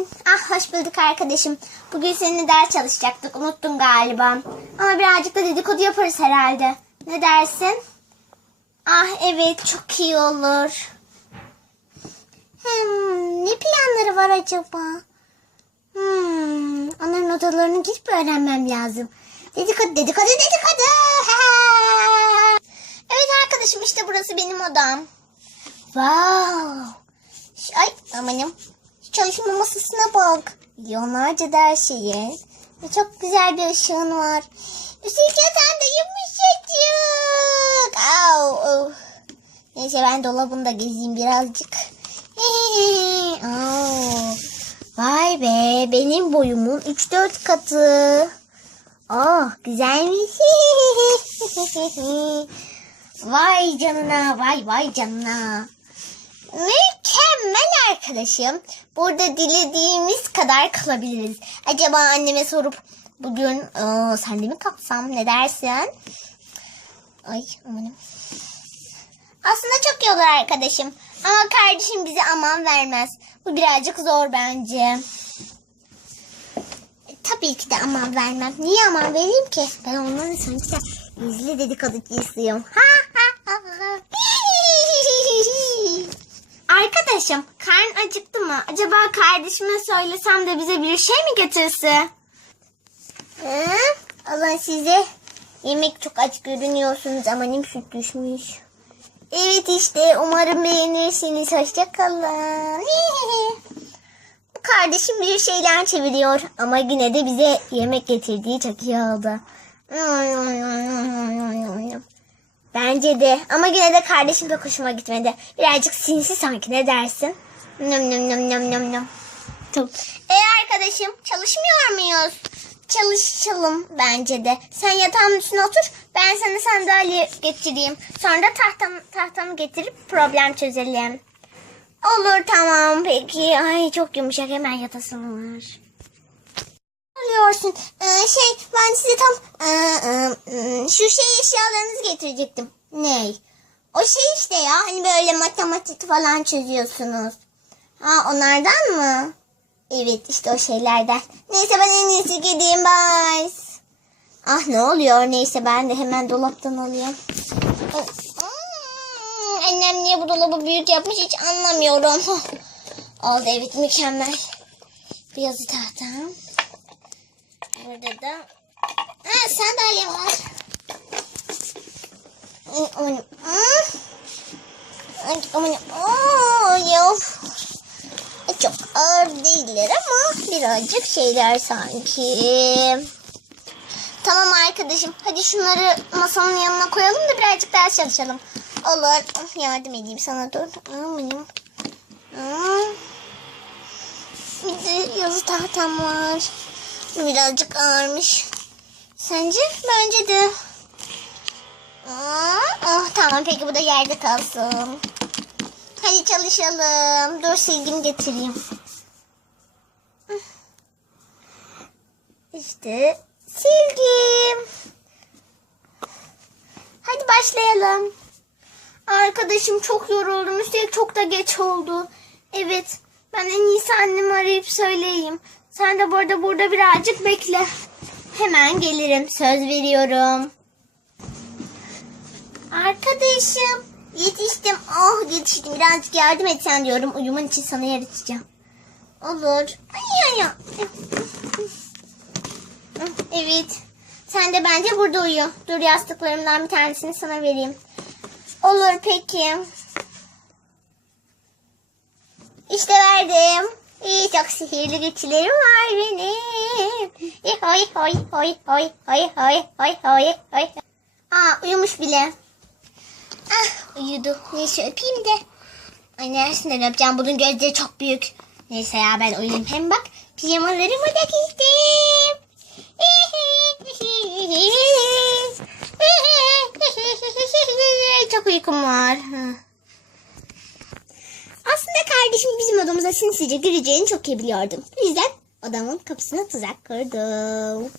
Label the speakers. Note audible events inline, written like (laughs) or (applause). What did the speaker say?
Speaker 1: geldin. Ah hoş bulduk arkadaşım. Bugün seninle ders çalışacaktık. Unuttun galiba. Ama birazcık da dedikodu yaparız herhalde. Ne dersin? Ah evet çok iyi olur. Hmm, ne planları var acaba? Hmm, onların odalarını gidip öğrenmem lazım. Dedikodu, dedikodu, dedikodu. (laughs) evet arkadaşım işte burası benim odam. Wow. Ay amanım. Çalışma masasına bak. Milyonlarca ders şeyi. Ve çok güzel bir ışığın var. Üstelik yatağın da yumuşacık. Au, au. Neyse ben dolabında gezeyim birazcık. (laughs) Au. Vay be benim boyumun 3-4 katı. Oh güzelmiş. (laughs) vay canına vay vay canına. Mükemmel arkadaşım. Burada dilediğimiz kadar kalabiliriz. Acaba anneme sorup bugün aa, sen de mi kalksam ne dersin? Ay amanım. Aslında çok iyi olur arkadaşım. Ama kardeşim bize aman vermez. Bu birazcık zor bence. E, Tabii ki de aman vermem. Niye aman vereyim ki? Ben onların sonuçta gizli ha ha ha. Arkadaşım karn acıktı mı? Acaba kardeşime söylesem de bize bir şey mi getirse? Hı? Alın size. Yemek çok aç görünüyorsunuz ama süt düşmüş. Evet işte umarım beğenirsiniz. Hoşçakalın. (laughs) Bu kardeşim bir şeyler çeviriyor ama yine de bize yemek getirdiği çok iyi oldu. Bence ama yine de kardeşim pek hoşuma gitmedi. Birazcık sinsi sanki ne dersin? Nım nım nım nım nım nım. Tamam. E arkadaşım çalışmıyor muyuz? Çalışalım bence de. Sen yatağın üstüne otur. Ben sana sandalye getireyim. Sonra tahtam, tahtamı getirip problem çözelim. Olur tamam peki. Ay çok yumuşak hemen yatasın var. Oluyorsun. Ee, şey ben size tam ee, ee, şu şey eşyalarınızı getirecektim. Ney? O şey işte ya hani böyle matematik falan çözüyorsunuz. Ha onlardan mı? Evet işte o şeylerden. Neyse ben en iyisi gideyim bye. Ah ne oluyor neyse ben de hemen dolaptan alayım. Hmm, Annem niye bu dolabı büyük yapmış hiç anlamıyorum. (laughs) Oldu evet mükemmel. Bir yazı tahtam. Burada da ha, sandalye var. Ay, aman, hmm. Ay, aman, oo, ya. E, Çok ağır değiller ama birazcık şeyler sanki. Tamam arkadaşım. Hadi şunları masanın yanına koyalım da birazcık ders çalışalım. Olur. Ah, Yardım edeyim sana dur. Amanım. Hmm. Bir de yazı tahtam var. Birazcık ağırmış. Sence? Bence de. Oh, tamam peki bu da yerde kalsın. Hadi çalışalım. Dur silgimi getireyim. İşte silgim. Hadi başlayalım. Arkadaşım çok yoruldum. Üstelik çok da geç oldu. Evet. Ben en iyisi annemi arayıp söyleyeyim. Sen de burada burada birazcık bekle. Hemen gelirim. Söz veriyorum. Arkadaşım. Yetiştim. Oh yetiştim. Birazcık yardım etsen diyorum. Uyuman için sana yer açacağım. Olur. Ay ay ay. Evet. Sen de bence burada uyu. Dur yastıklarımdan bir tanesini sana vereyim. Olur peki. İşte verdim. İyi çok sihirli güçlerim var benim. Hoy hoy hoy hoy hoy hoy hoy hoy hoy. Aa uyumuş bile. Uyudu. Neyse öpeyim de. Ay neresinden öpeceğim? Bunun gözleri çok büyük. Neyse ya ben uyuyayım. Hem bak pijamalarımı da giydim. Çok uykum var. Aslında kardeşim bizim odamıza sinsice gireceğini çok iyi biliyordum. Bu yüzden odamın kapısına tuzak kurdum.